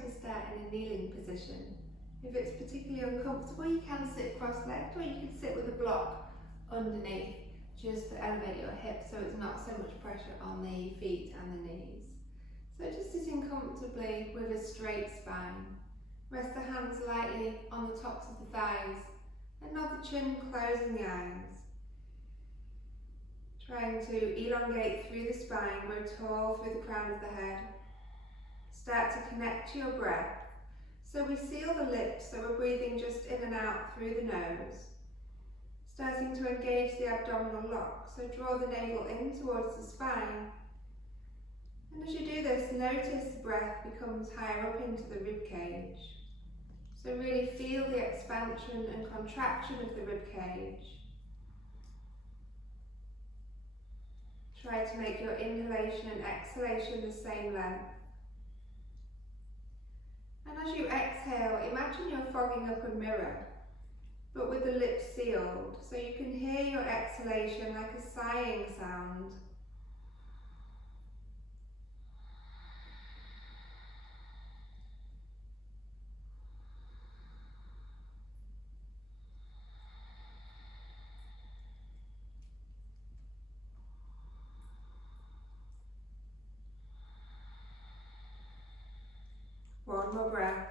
going to start in a kneeling position. If it's particularly uncomfortable, you can sit cross-legged, or you can sit with a block underneath just to elevate your hips so it's not so much pressure on the feet and the knees. So just sitting comfortably with a straight spine. Rest the hands lightly on the tops of the thighs and nod the chin, closing the eyes. Trying to elongate through the spine, grow tall through the crown of the head. Start to connect to your breath. So we seal the lips, so we're breathing just in and out through the nose. Starting to engage the abdominal lock, so draw the navel in towards the spine. And as you do this, notice the breath becomes higher up into the rib cage. So really feel the expansion and contraction of the rib cage. Try to make your inhalation and exhalation the same length. And as you exhale, imagine you're fogging up a mirror, but with the lips sealed, so you can hear your exhalation like a sighing sound. One more breath.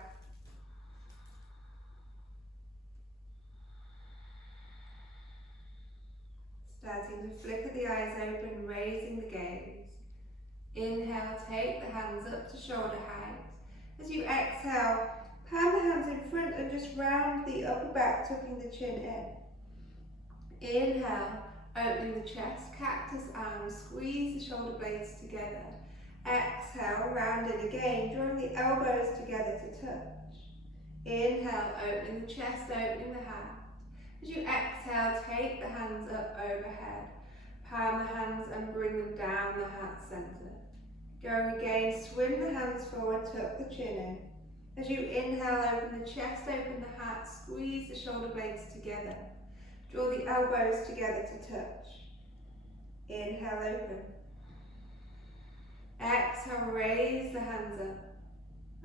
Starting to flicker the eyes open, raising the gaze. Inhale, take the hands up to shoulder height. As you exhale, palm the hands in front and just round the upper back, tucking the chin in. Inhale, opening the chest, cactus arms, squeeze the shoulder blades together. Exhale, round it again, drawing the elbows together to touch. Inhale, opening the chest, opening the heart. As you exhale, take the hands up overhead. Palm the hands and bring them down the heart center. Going again, swim the hands forward, tuck the chin in. As you inhale, open the chest, open the heart, squeeze the shoulder blades together. Draw the elbows together to touch. Inhale, open. Exhale, raise the hands up.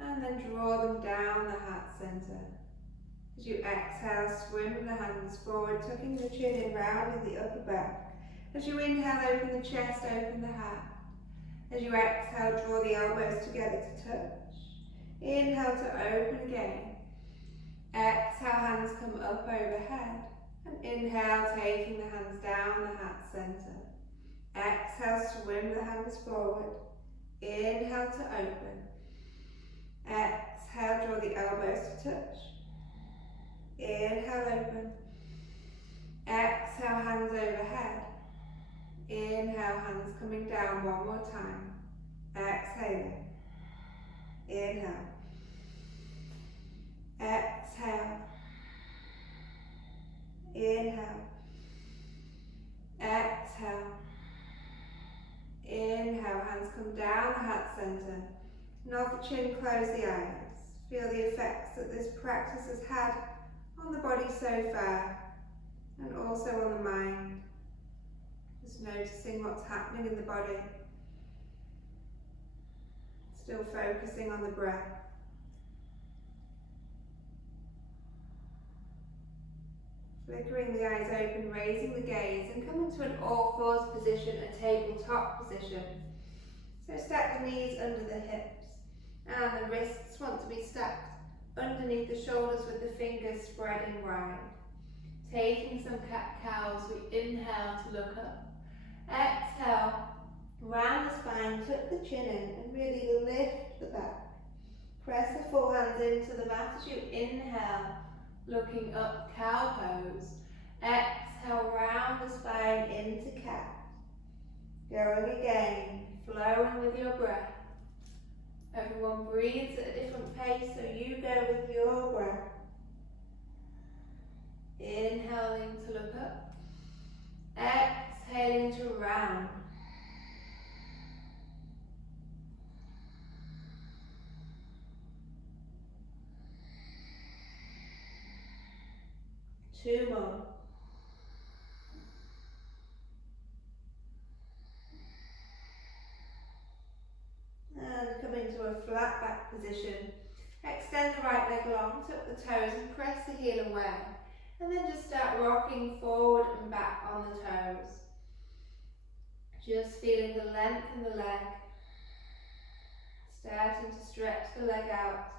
And then draw them down the heart center. As you exhale, swim the hands forward, tucking the chin in, rounding the upper back. As you inhale, open the chest, open the heart. As you exhale, draw the elbows together to touch. Inhale to open again. Exhale, hands come up overhead. And inhale, taking the hands down the heart center. Exhale, swim the hands forward. Inhale to open. Exhale, draw the elbows to touch. Inhale, open. Exhale, hands overhead. Inhale, hands coming down one more time. Exhaling. Inhale. Exhale. Inhale. Exhale. Inhale, hands come down the heart center. Nod the chin, close the eyes. Feel the effects that this practice has had on the body so far, and also on the mind. Just noticing what's happening in the body. Still focusing on the breath. Flickering the eyes open, raising the gaze, and coming to an all-fours position, a tabletop position. So stack the knees under the hips, and the wrists want to be stacked underneath the shoulders with the fingers spreading wide. Taking some cat-cows, we inhale to look up. Exhale, round the spine, tuck the chin in, and really lift the back. Press the full hands into the mat as you inhale, looking up, cow pose. Exhale, round the spine into cat. Going again, flowing with your breath. Everyone breathes at a different pace, so you go with your breath. Inhaling to look up. Exhaling to round. Two more. And come into a flat back position. Extend the right leg long, tuck the toes and press the heel away. And then just start rocking forward and back on the toes. Just feeling the length in the leg. Starting to stretch the leg out.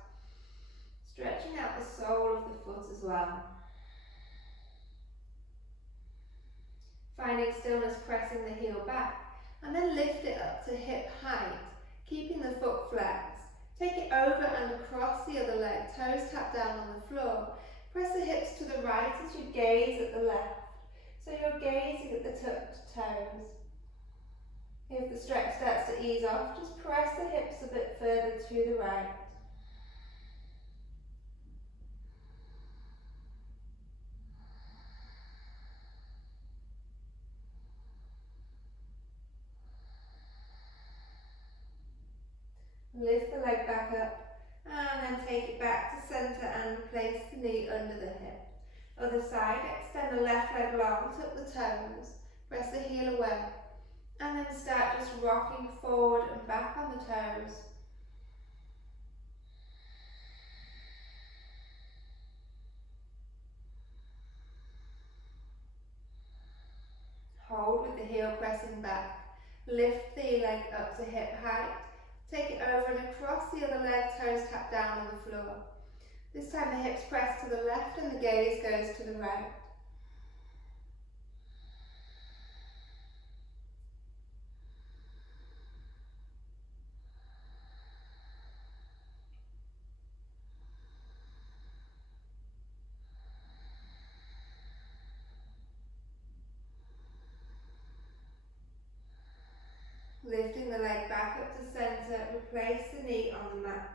Stretching out the sole of the foot as well. Finding stillness, pressing the heel back. And then lift it up to hip height, keeping the foot flexed. Take it over and across the other leg, toes tap down on the floor. Press the hips to the right as you gaze at the left. So you're gazing at the tucked toes. If the stretch starts to ease off, just press the hips a bit further to the right. Lift the leg back up and then take it back to centre and place the knee under the hip. Other side, extend the left leg long, tuck the toes, press the heel away, and then start just rocking forward and back on the toes. Hold with the heel pressing back. Lift the leg up to hip height. Take it over and across the other leg, toes tap down on the floor. This time the hips press to the left and the gaze goes to the right. Lifting the leg back up to centre, replace the knee on the mat.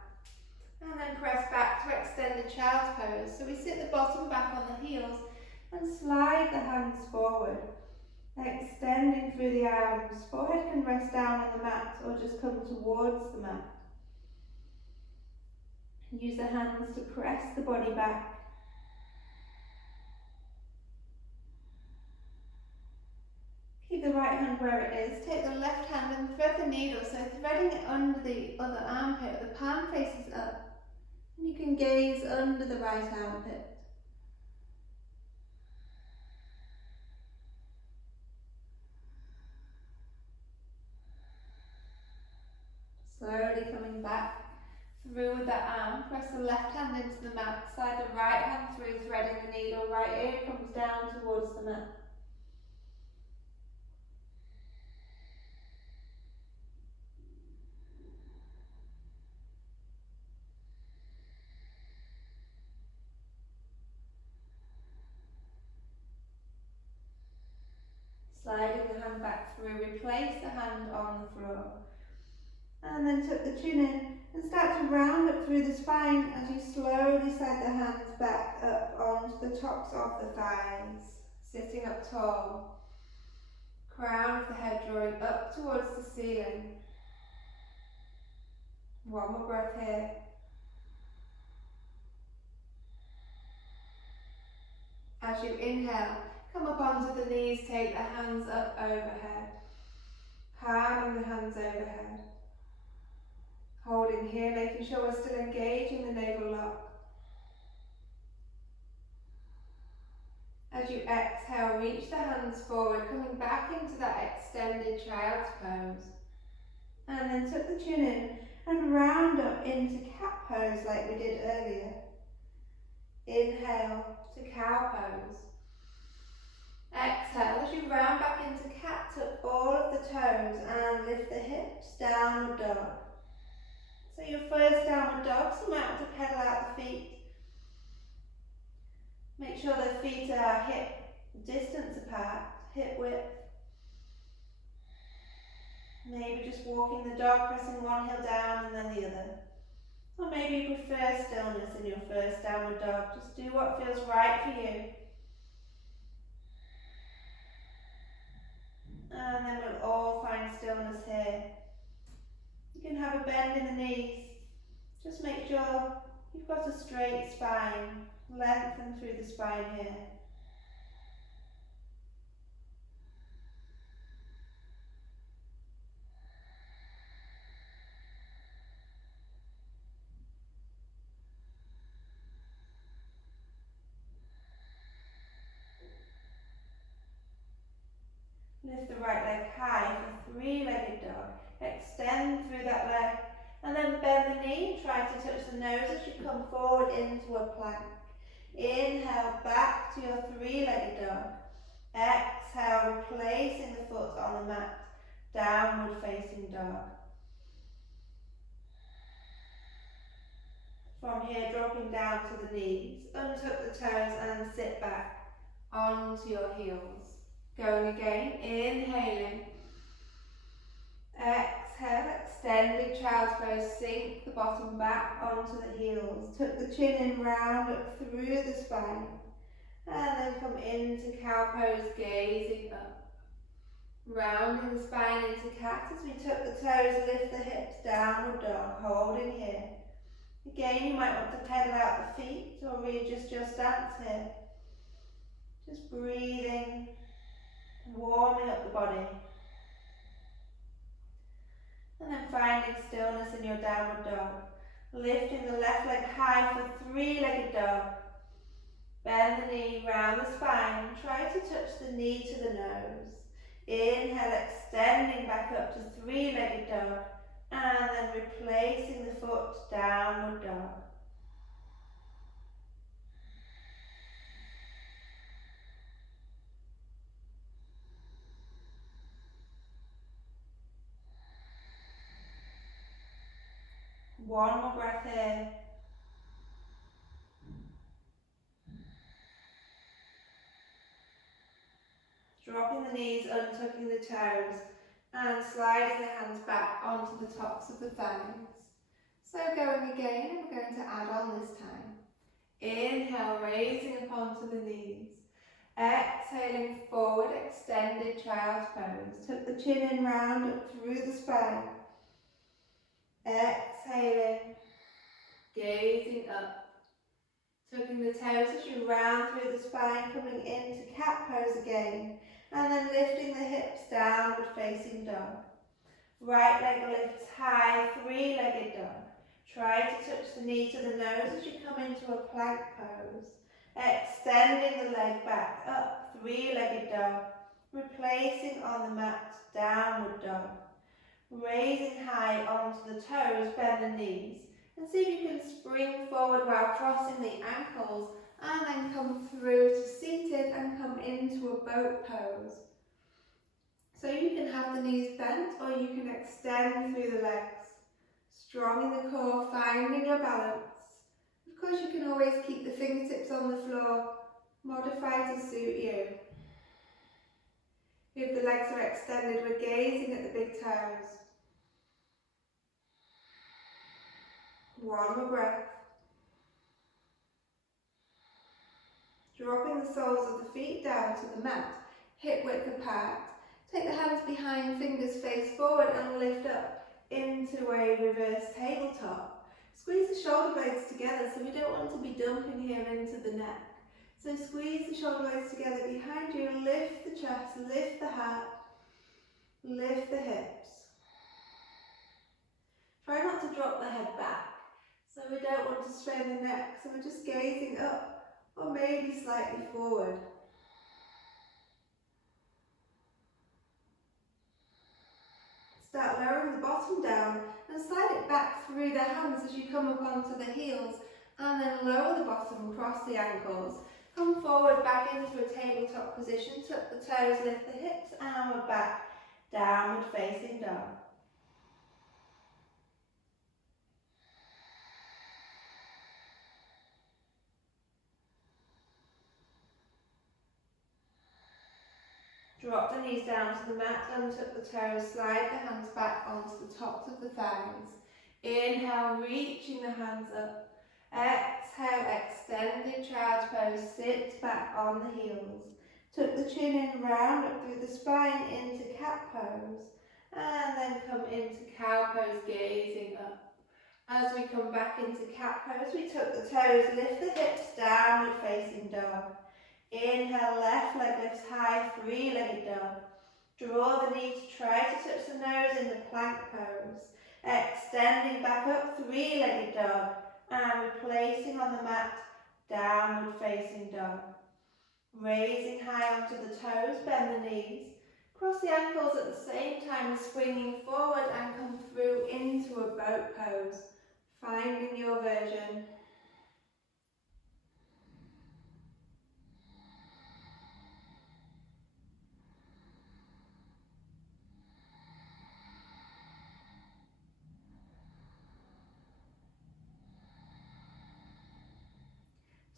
And then press back to extended child's pose. So we sit the bottom back on the heels and slide the hands forward. Extending through the arms. Forehead can rest down on the mat or just come towards the mat. Use the hands to press the body back. Keep the right hand where it is. Take the left hand and thread the needle, so threading it under the other armpit. The palm faces up. And you can gaze under the right armpit. Slowly coming back through with that arm. Press the left hand into the mat. Slide the right hand through, threading the needle. Right ear comes down towards the mat. Sliding the hand back through, replace the hand on the floor. And then tuck the chin in and start to round up through the spine as you slowly slide the hands back up onto the tops of the thighs. Sitting up tall. Crown of the head drawing up towards the ceiling. One more breath here. As you inhale, come up onto the knees, take the hands up overhead. Palming the hands overhead. Holding here, making sure we're still engaging the navel lock. As you exhale, reach the hands forward, coming back into that extended child's pose. And then tuck the chin in and round up into cat pose like we did earlier. Inhale to cow pose. Exhale, as you round back into cat, tuck all of the toes and lift the hips, downward dog. So your first downward dog, so you might want to pedal out the feet. Make sure the feet are hip distance apart, hip width. Maybe just walking the dog, pressing one heel down and then the other. Or maybe you prefer stillness in your first downward dog. Just do what feels right for you. And then we'll all find stillness here. You can have a bend in the knees. Just make sure you've got a straight spine. Lengthen through the spine here. extend through that leg. And then bend the knee, try to touch the nose as you come forward into a plank. Inhale, back to your three-legged dog. Exhale, replacing the foot on the mat, downward facing dog. From here, dropping down to the knees, untuck the toes and sit back onto your heels. Going again, inhaling. Exhale, extended child's pose, sink the bottom back onto the heels. Tuck the chin in, round up through the spine. And then come into cow pose, gazing up. Rounding the spine into cat as we tuck the toes, lift the hips, downward dog, holding here. Again, you might want to pedal out the feet or readjust your stance here. Just breathing, warming up the body. And then finding stillness in your downward dog. Lifting the left leg high for three-legged dog. Bend the knee round the spine. Try to touch the knee to the nose. Inhale, extending back up to three-legged dog. And then replacing the foot, downward dog. One more breath here. Dropping the knees, untucking the toes, and sliding the hands back onto the tops of the thighs. So going again, and we're going to add on this time. Inhale, raising up onto the knees. Exhaling forward, extended child's pose. Tuck the chin in, round up through the spine. Exhaling, gazing up. Tucking the toes as you round through the spine, coming into cat pose again. And then lifting the hips, downward facing dog. Right leg lifts high, three-legged dog. Try to touch the knee to the nose as you come into a plank pose. Extending the leg back up, three-legged dog. Replacing on the mat, downward dog. Raising high onto the toes, bend the knees. And see if you can spring forward while crossing the ankles. And then come through to seated and come into a boat pose. So you can have the knees bent or you can extend through the legs. Strong in the core, finding your balance. Of course, you can always keep the fingertips on the floor, modify to suit you. If the legs are extended, we're gazing at the big toes. One more breath. Dropping the soles of the feet down to the mat, hip width apart. Take the hands behind, fingers face forward and lift up into a reverse tabletop. Squeeze the shoulder blades together, so we don't want to be dumping here into the neck. So squeeze the shoulder blades together behind you, lift the chest, lift the heart, lift the hips. Try not to drop the head back, so we don't want to strain the neck, so we're just gazing up or maybe slightly forward. Start lowering the bottom down and slide it back through the hands as you come up onto the heels, and then lower the bottom, cross the ankles. Come forward back into a tabletop position, tuck the toes, lift the hips, and we're back, downward facing dog. Drop the knees down to the mat, untuck the toes, slide the hands back onto the tops of the thighs. Inhale, reaching the hands up. Exhale, extended child's pose, sit back on the heels. Tuck the chin in, round up through the spine into cat pose. And then come into cow pose, gazing up. As we come back into cat pose, we tuck the toes, lift the hips, downward facing dog. Inhale, left leg lifts high, three-legged dog. Draw the knee to try to touch the nose in the plank pose. Extending back up, three-legged dog. And replacing on the mat, downward facing dog. Raising high onto the toes, bend the knees. Cross the ankles at the same time as swinging forward and come boat pose, finding your version.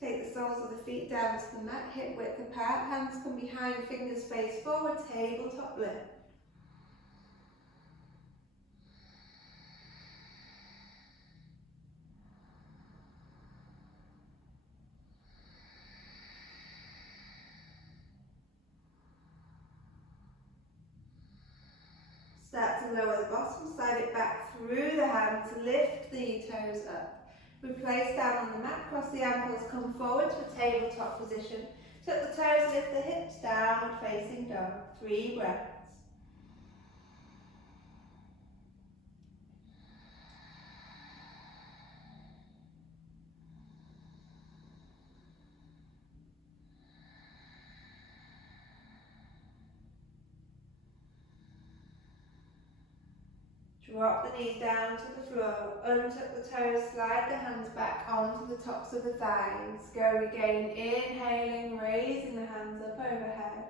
Take the soles of the feet down to the mat, hip width apart, hands come behind, fingers face forward, tabletop lift. Start to lower the bottom, slide it back through the hands, lift the toes up. We place down on the mat, cross the ankles, come forward to a tabletop position. Tuck the toes, lift the hips, downward facing dog. 3 breaths. Drop the knees down to the floor, untuck the toes, slide the hands back onto the tops of the thighs. Go again, inhaling, raising the hands up overhead.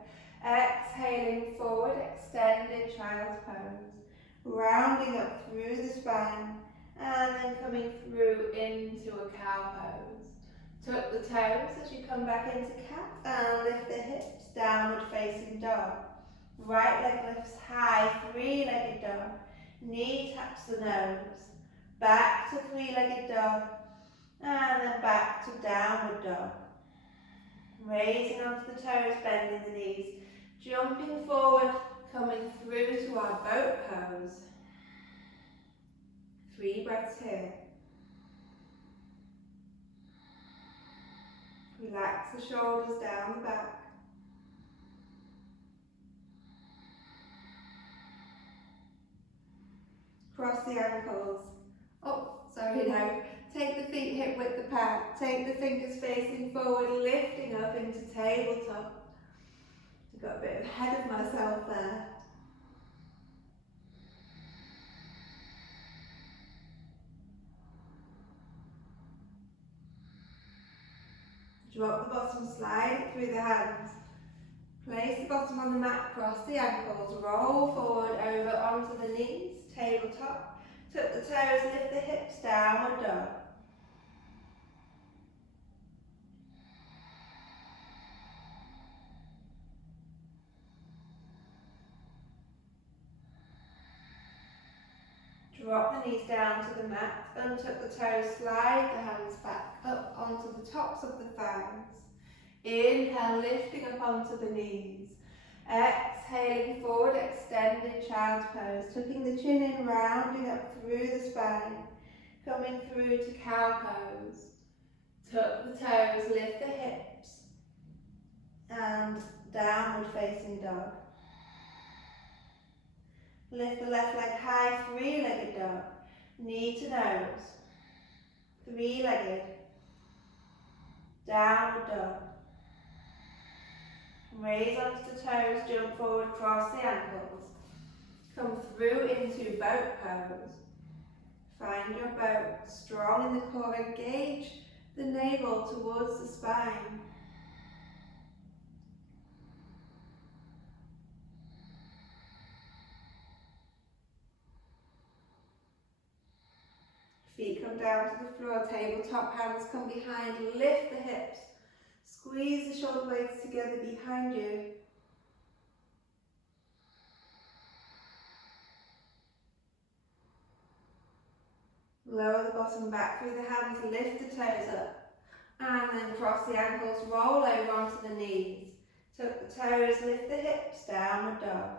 Exhaling forward, extended child's pose. Rounding up through the spine, and then coming through into a cow pose. Tuck the toes as you come back into cat, and lift the hips, downward facing dog. Right leg lifts high, 3-legged dog. Knee taps the nose, back to 3-legged dog, and then back to downward dog. Raising onto the toes, bending the knees, jumping forward, coming through to our boat pose. 3 breaths here. Relax the shoulders down the back. Cross the ankles. Oh, sorry, no. Take the feet hip width apart. Take the fingers facing forward, lifting up into tabletop. I got a bit ahead of myself there. Drop the bottom, slide it through the hands. Place the bottom on the mat, cross the ankles, roll forward over onto the knees, tabletop. Tuck the toes, lift the hips, downward dog. Drop the knees down to the mat, untuck the toes, slide the hands back up onto the tops of the thighs. Inhale, lifting up onto the knees. Exhaling forward, extended child's pose. Tucking the chin in, rounding up through the spine. Coming through to cow pose. Tuck the toes, lift the hips. And downward facing dog. Lift the left leg high, 3-legged dog. Knee to nose. 3-legged. Downward dog. Raise onto the toes, jump forward, cross the ankles. Come through into boat pose. Find your boat, strong in the core, engage the navel towards the spine. Feet come down to the floor, tabletop, hands come behind, lift the hips. Squeeze the shoulder blades together behind you. Lower the bottom back through the hands, lift the toes up. And then cross the ankles, roll over onto the knees. Tuck the toes, lift the hips, downward dog.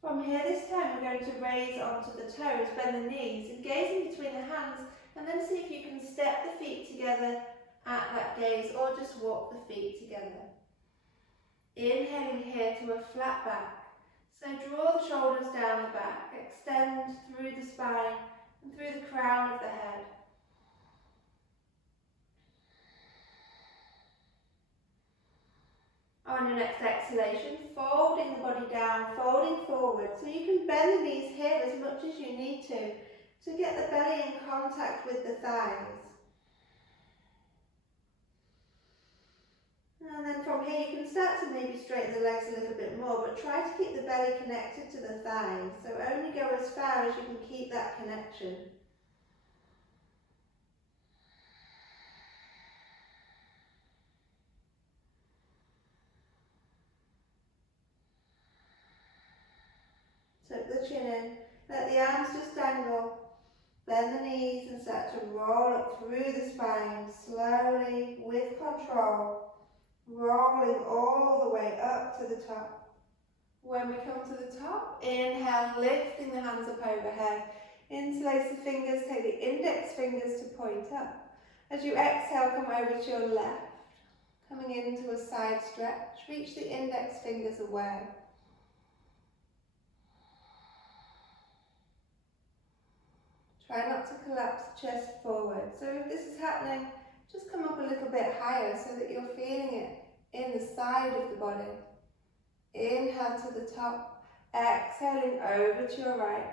From here, this time we're going to raise onto the toes, bend the knees, and gaze in between the hands, and then see if you can step the feet together at that gaze, or just walk the feet together. Inhaling here to a flat back. So draw the shoulders down the back, extend through the spine and through the crown of the head. your next exhalation, folding the body down, folding forward. So you can bend the knees here as much as you need to get the belly in contact with the thighs. And then from here you can start to maybe straighten the legs a little bit more, but try to keep the belly connected to the thighs. So only go as far as you can keep that connection. Tuck the chin in, let the arms just dangle. Bend the knees and start to roll up through the spine, slowly, with control, rolling all the way up to the top. When we come to the top, inhale, lifting the hands up overhead. Interlace the fingers, take the index fingers to point up. As you exhale, come over to your left, coming into a side stretch. Reach the index fingers away. Try not to collapse the chest forward. So if this is happening, just come up a little bit higher so that you're feeling it in the side of the body. Inhale to the top, exhaling over to your right.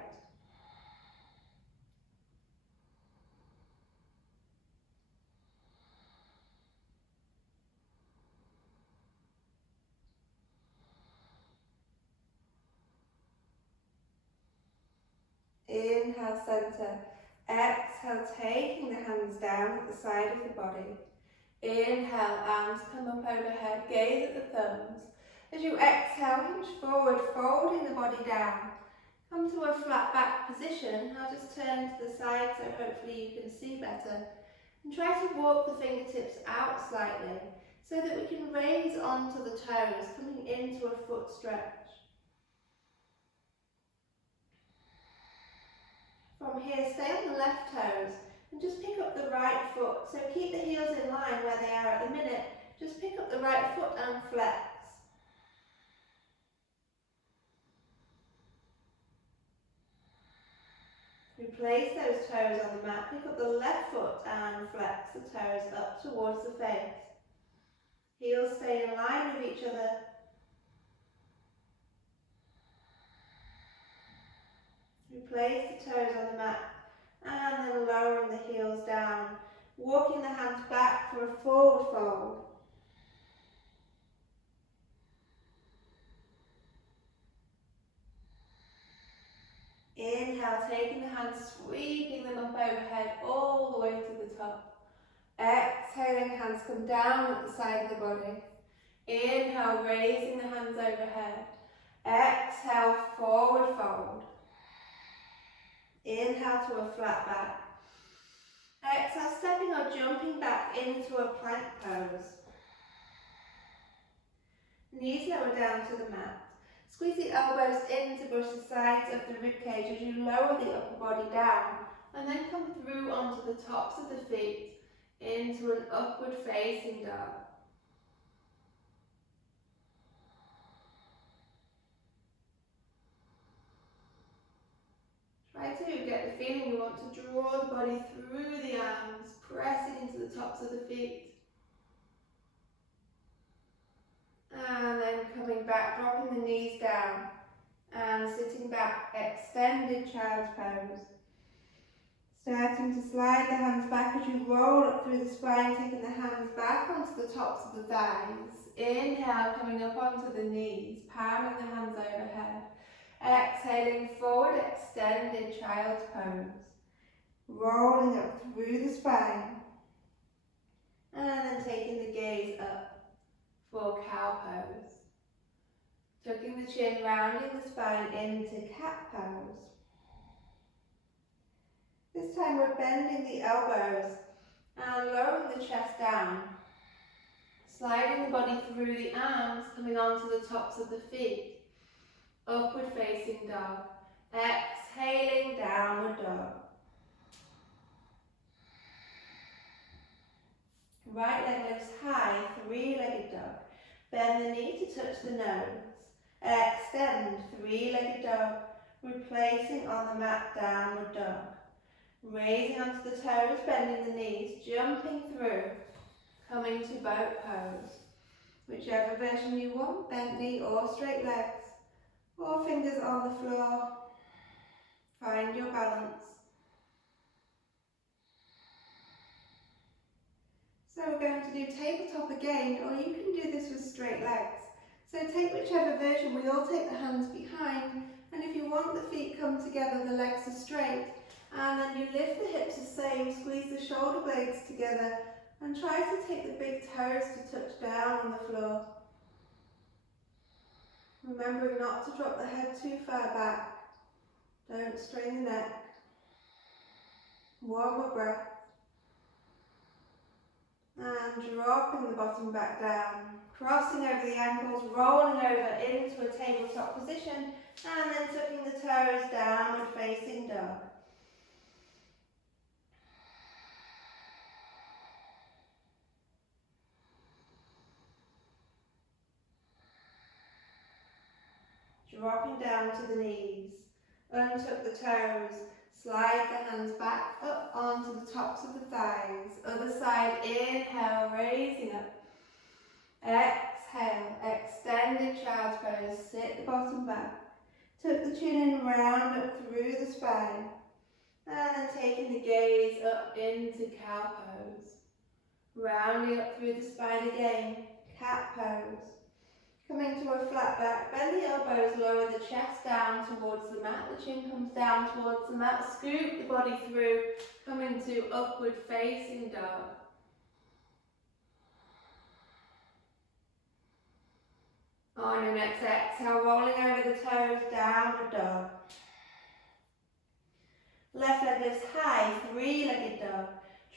Inhale, center. Exhale, taking the hands down at the side of the body. Inhale, arms come up overhead, gaze at the thumbs. As you exhale, hinge forward, folding the body down. Come to a flat back position. I'll just turn to the side so hopefully you can see better. And try to walk the fingertips out slightly so that we can raise onto the toes, coming into a foot stretch. From here, stay on the left toes and just pick up the right foot. So keep the heels in line where they are at the minute. Just pick up the right foot and flex. Replace those toes on the mat. Pick up the left foot and flex the toes up towards the face. Heels stay in line with each other. Replace the toes on the mat and then lowering the heels down, walking the hands back for a forward fold. Inhale, taking the hands, sweeping them up overhead all the way to the top. Exhaling, hands come down at the side of the body. Inhale, raising the hands overhead. Exhale, forward fold. Inhale to a flat back. Exhale, stepping or jumping back into a plank pose. Knees lower down to the mat. Squeeze the elbows in to brush the sides of the ribcage as you lower the upper body down, and then come through onto the tops of the feet into an upward facing dog. Try to get the feeling you want to draw the body through the arms, pressing into the tops of the feet. And then coming back, dropping the knees down and sitting back, extended child's pose. Starting to slide the hands back as you roll up through the spine, taking the hands back onto the tops of the thighs. Inhale, coming up onto the knees, palming the hands overhead. Exhaling forward, extended child's pose. Rolling up through the spine. And then taking the gaze up for cow pose. Tucking the chin, rounding the spine into cat pose. This time we're bending the elbows and lowering the chest down. Sliding the body through the arms, coming onto the tops of the feet. Upward facing dog. Exhaling, downward dog. Right leg lifts high, three-legged dog. Bend the knee to touch the nose. Extend, three-legged dog. Replacing on the mat, downward dog. Raising onto the toes, bending the knees, jumping through. Coming to boat pose. Whichever version you want, bent knee or straight legs, or fingers on the floor. Find your balance. So we're going to do tabletop again, or you can do this with straight legs. So take whichever version, we all take the hands behind, and if you want the feet come together, the legs are straight, and then you lift the hips the same, squeeze the shoulder blades together, and try to take the big toes to touch down on the floor. Remembering not to drop the head too far back. Don't strain the neck. One more breath. And dropping the bottom back down. Crossing over the ankles, rolling over into a tabletop position, and then tucking the toes, downward facing dog. Dropping down to the knees. Untuck the toes. Slide the hands back up onto the tops of the thighs. Other side, inhale, raising up. Exhale, extended child's pose. Sit the bottom back. Tuck the chin in, round up through the spine. And then taking the gaze up into cow pose. Rounding up through the spine again, cat pose. Coming to a flat back, bend the elbows, lower the chest down towards the mat, the chin comes down towards the mat, scoop the body through, coming to upward facing dog. On your next exhale, rolling over the toes, downward dog. Left leg lifts high, three-legged dog.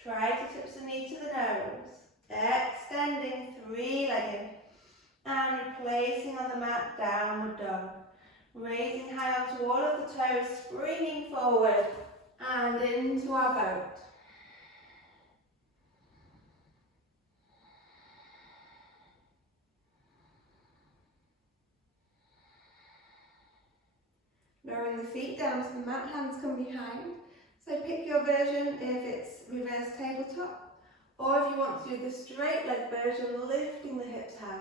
Try to touch the knee to the nose. Extending, three-legged. And placing on the mat, downward dog. Raising high onto all of the toes, springing forward and into our boat. Lowering the feet down to the mat, hands come behind. So pick your version if it's reverse tabletop, or if you want to do the straight leg version, lifting the hips high.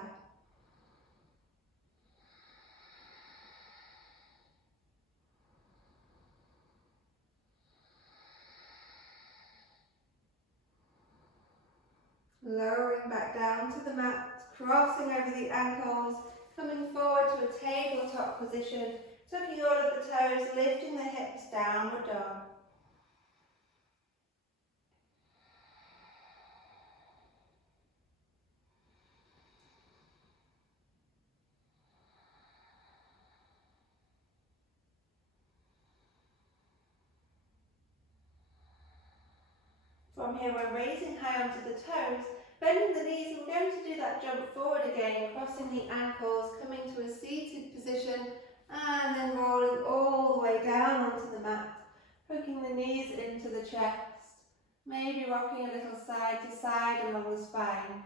Lowering back down to the mat, crossing over the ankles, coming forward to a tabletop position, tucking all of the toes, lifting the hips, downward dog. From here we're raising high onto the toes, bending the knees, and we're going to do that jump forward again, crossing the ankles, coming to a seated position, and then rolling all the way down onto the mat, hooking the knees into the chest, maybe rocking a little side to side along the spine.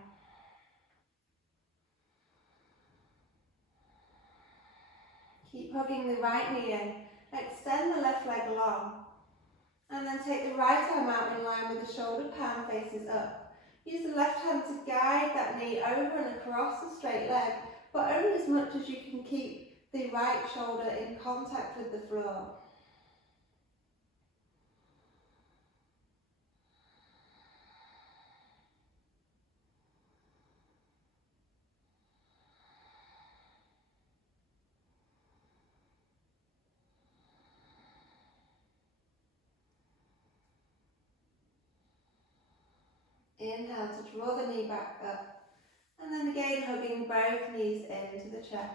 Keep hugging the right knee in, extend the left leg long. And then take the right arm out in line with the shoulder palm faces up. Use the left hand to guide that knee over and across the straight leg, but only as much as you can keep the right shoulder in contact with the floor. Inhale to draw the knee back up, and then again hugging both knees into the chest.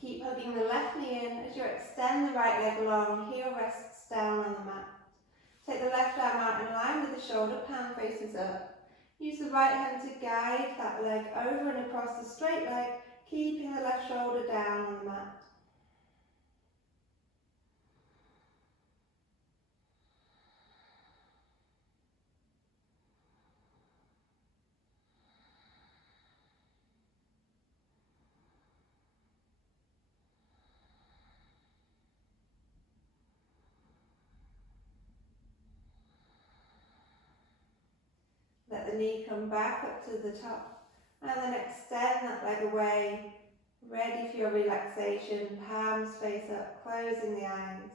Keep hugging the left knee in as you extend the right leg long, heel rests down on the mat. Take the left arm out in line with the shoulder, palm faces up. Use the right hand to guide that leg over and across the straight leg, keeping the left shoulder down on the mat. Let the knee come back up to the top, And then extend that leg away, ready for your relaxation, palms face up, closing the eyes.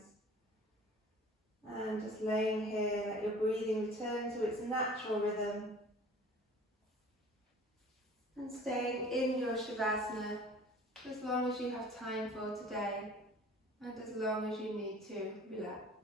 And just laying here, let your breathing return to its natural rhythm. And staying in your Shavasana for as long as you have time for today, and as long as you need to relax.